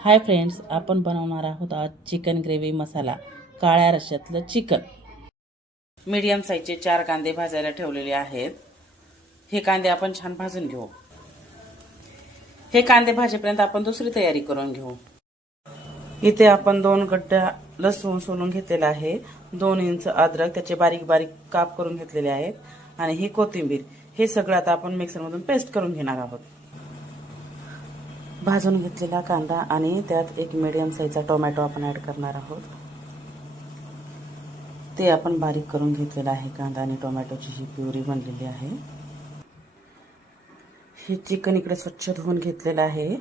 Hi friends, आपण बनवणार आहोत आज चिकन ग्रेव्ही मसाला, काळ्या रश्श्यातलं चिकन। मीडियम साईजचे 4 कांदे भाजायला ठेवलेले आहेत। हे कांदे आपण छान भाजून घेऊ। हे कांदे भाजेपर्यंत आपण दुसरी तयारी करून घेऊ। इथे आपण 2 गड्डा लसूण सोलून घेतलेला आहे, 2 इंच अद्रक त्याचे बारीक बारीक काप करून घेतलेले आहेत आणि ही कोथिंबीर। हे सगळं आता आपण मिक्सर मधून पेस्ट करून घेणार आहोत। भाजून घेतलेला कांदा आणि त्यात एक मीडियम साईजचा टोमॅटो आपण ऍड करणार आहोत। ते आपण बारीक करून घेतलेला आहे। कांदा आणि टोमॅटोची ही प्युरी बनलेली आहे। हे चिकन इकडे स्वच्छ धुवून घेतलेलं आहे।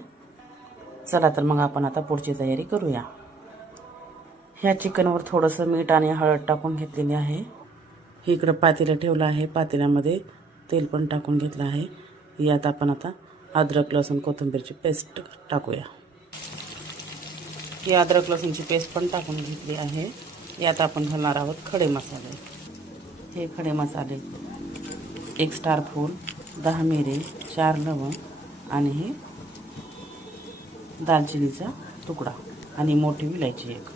चला तर मग आपण आता पुढची तयारी करूया। ह्या चिकनवर थोडंसं मीठ आणि हळद टाकून घेतलेली आहे। इकडे पातेलं ठेवलं आहे, पातेल्यामध्ये तेल पण टाकून घेतलं आहे। यात आपण आता अद्रक लसूण कोथिंबीरची पेस्ट टाकूया। ही अद्रक लसूणची पेस्ट पण टाकून घेतली आहे। यात आपण घालणार आहोत खडे मसाले। हे खडे मसाले 1 स्टार फूल, 10 मिरी, 4 लवंग आणि हे दालचिनीचा तुकडा आणि मोठी विलायची 1,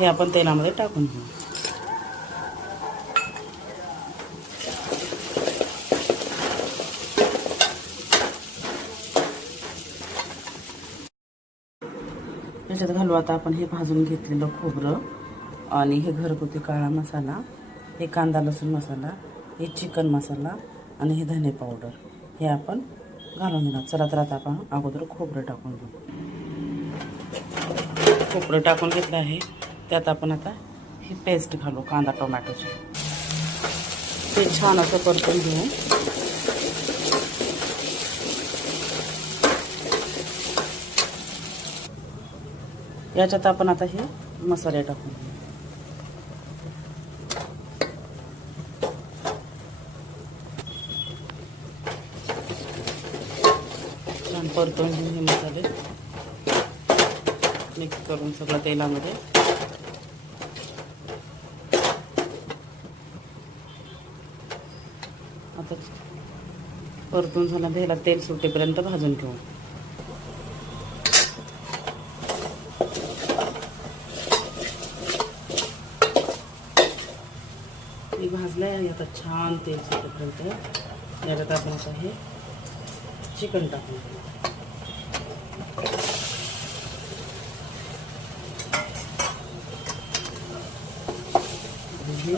हे आपण तेलामध्ये टाकून घेऊ। त्याच्यात घालू आता आपण हे भाजून घेतलेलं खोबरं आणि हे घरगुती काळा मसाला, हे कांदा लसूण मसाला, हे चिकन मसाला आणि हे धने पावडर, हे आपण घालून घेणार। चला तर आता आपण अगोदर खोबरं टाकून घेऊ। खोबरं टाकून घेतलं आहे, त्यात आपण आता ही पेस्ट घालू कांदा टोमॅटोची। ते छान असं परतून घेऊ। याच्यात आपण आता हे मसाले टाकून घेऊ। छान परतून घेऊन हे मसाले मिक्स करून सगळं तेलामध्ये। आता परतून झाला, त्याला तेल सुटेपर्यंत भाजून घेऊ। हे भाजलं आहे, आता छान तेल सुटेपर्यंत याच्यात आपण आता हे चिकन टाकून घेऊ। हे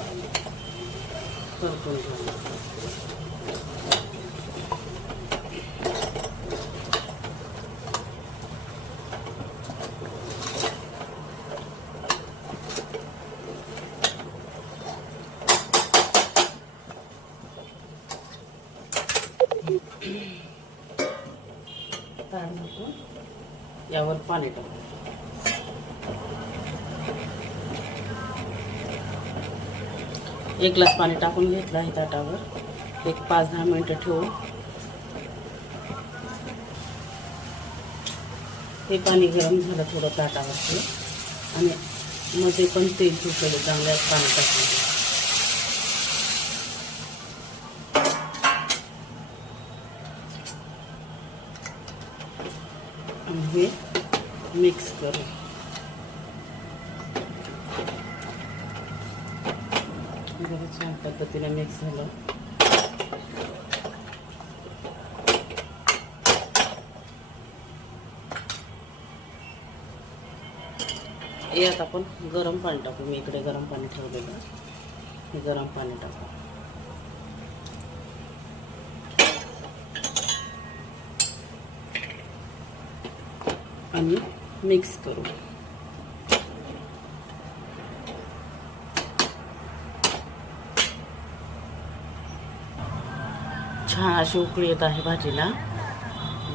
परतून घेऊ। यावर पाणी टाकू। एक ग्लास पाणी टाकून घेतलं आहे ताटावर। एक 5-10 मिनिटं ठेवून हे पाणी गरम झालं थोडं ताटावरती आणि मध्ये पण तेल सुटलेलं चांगल्या पाणी टाकून घेऊ। आणि हे मिक्स करू। छान पद्धतीने मिक्स झालं। यात आपण गरम पाणी टाकू। मी इकडे गरम पाणी ठेवलेलं, हे गरम पाणी टाकू आणि मिक्स करू। छान अशी उकळी येत आहे भाजीला,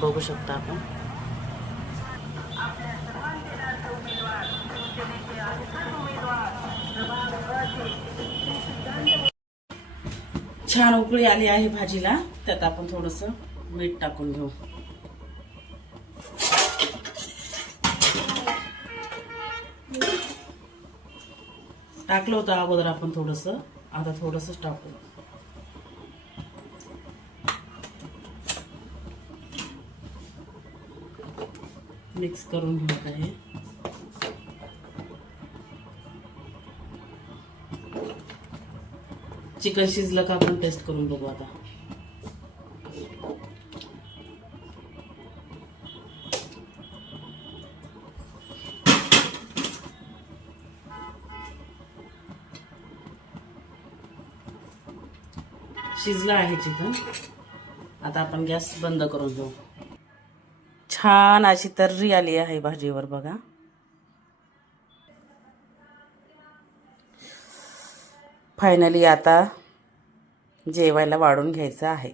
बघू शकता आपण। छान उकळी आली आहे भाजीला, त्यात आपण थोडंसं मीठ टाकून घेऊ। टाकलं होतं अगोदर आपण थोडंसं, आता थोडंसंच टाकू। मिक्स करून घेत आहे. चिकन शिजलं का आपण टेस्ट करून बघू आता. शिजलं आहे चिकन. आता आपण गॅस बंद करून घेऊ. छान अशी तर्री आली आहे भाजीवर बघा. फायनली आता जेवायला वाढून घ्यायचं आहे.